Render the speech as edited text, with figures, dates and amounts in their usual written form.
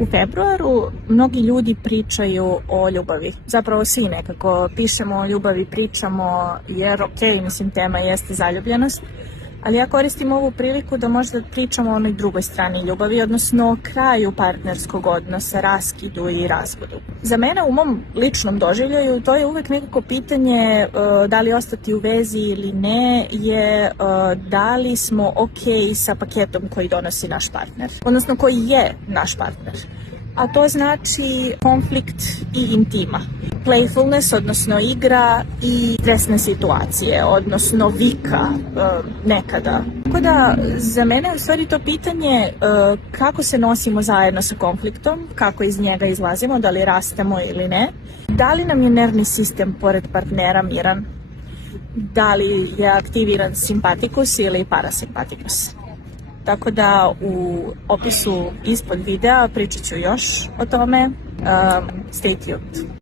U februaru mnogi ljudi pričaju o ljubavi. Zapravo svi nekako pišemo o ljubavi, pričamo, jer tema jeste zaljubljenost. Ali ja koristim ovu priliku da možda pričamo o onoj drugoj strani ljubavi, odnosno o kraju partnerskog odnosa, raskidu i razvodu. Za mene u mom ličnom doživljaju to je uvek nekako pitanje da li ostati u vezi ili ne, je da li smo ok sa paketom koji donosi naš partner, odnosno koji je naš partner. A to znači konflikt i intima. Playfulness, odnosno igra, i stresne situacije, odnosno vika nekada. Tako da za mene je u stvari to pitanje kako se nosimo zajedno sa konfliktom, kako iz njega izlazimo, da li rastemo ili ne, da li nam je nervni sistem pored partnera miran, da li je aktiviran simpatikus ili parasimpatikus. Tako da u opisu ispod videa pričat ću još o tome. Stay tuned.